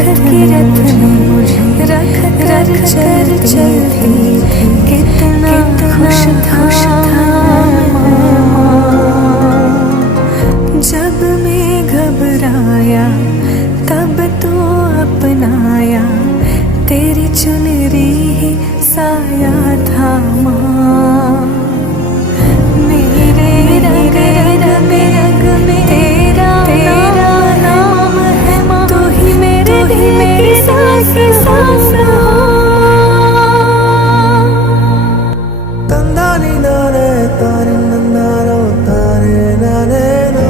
किरत में रख कर चलती थी, कितना खुश था जब मैं घबराया तब तो अपनाया, तेरी चुनरी ही साया था माँ। मेरे रग में तेरा नाम है माँ, तू ही मेरे दिल की सांस हो। तंदानी नारे तारे नंदारो तारे नारे नो,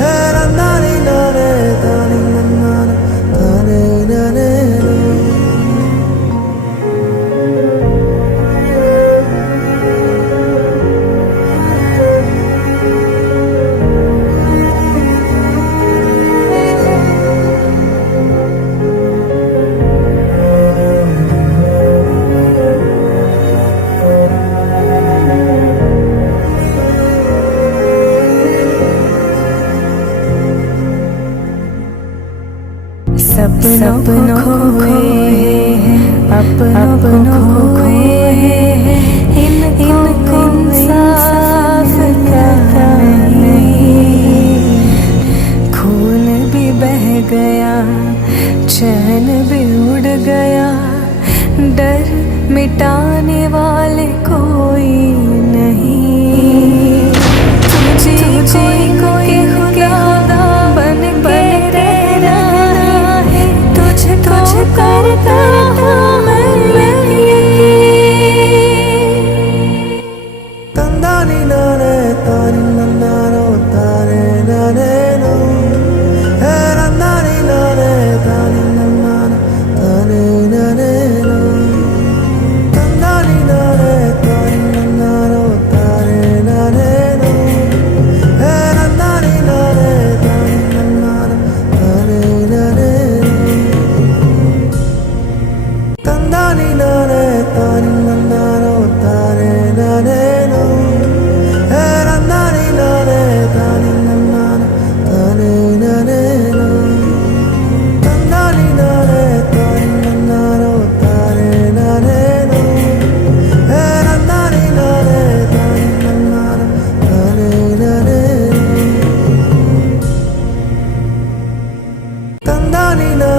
हे नंदानी नारे तारे नंदारो तारे नारे नो। सपनों खोए हैं, अपनों खोए हैं, इनको इंसाफ का नहीं। खून भी बह गया, चैन भी उड़ गया, डर मिटाने वाले कोई नहीं। तुझे कोई खुदा बन के रहना है, तुझको करता हूँ मैं तंदानी नारे तारे नंदारो तारे नारे नो, हे नंदानी नारे तारे नंदारो तारे नारे नो। तंदानी नारे तारे नंदारो तारे नारे नो, हे नंदानी नारे तारे नंदारो तारे नारे नो। तंदानी नारे तारे नंदारो तारे नारे नो, हे नंदानी नारे तारे नंदारो तारे नारे नो। तंदानी नारे तारे नंदारो तारे नारे नो, हे नंदानी नारे तारे नंदारो तारे नारे नो। तंदानी नारे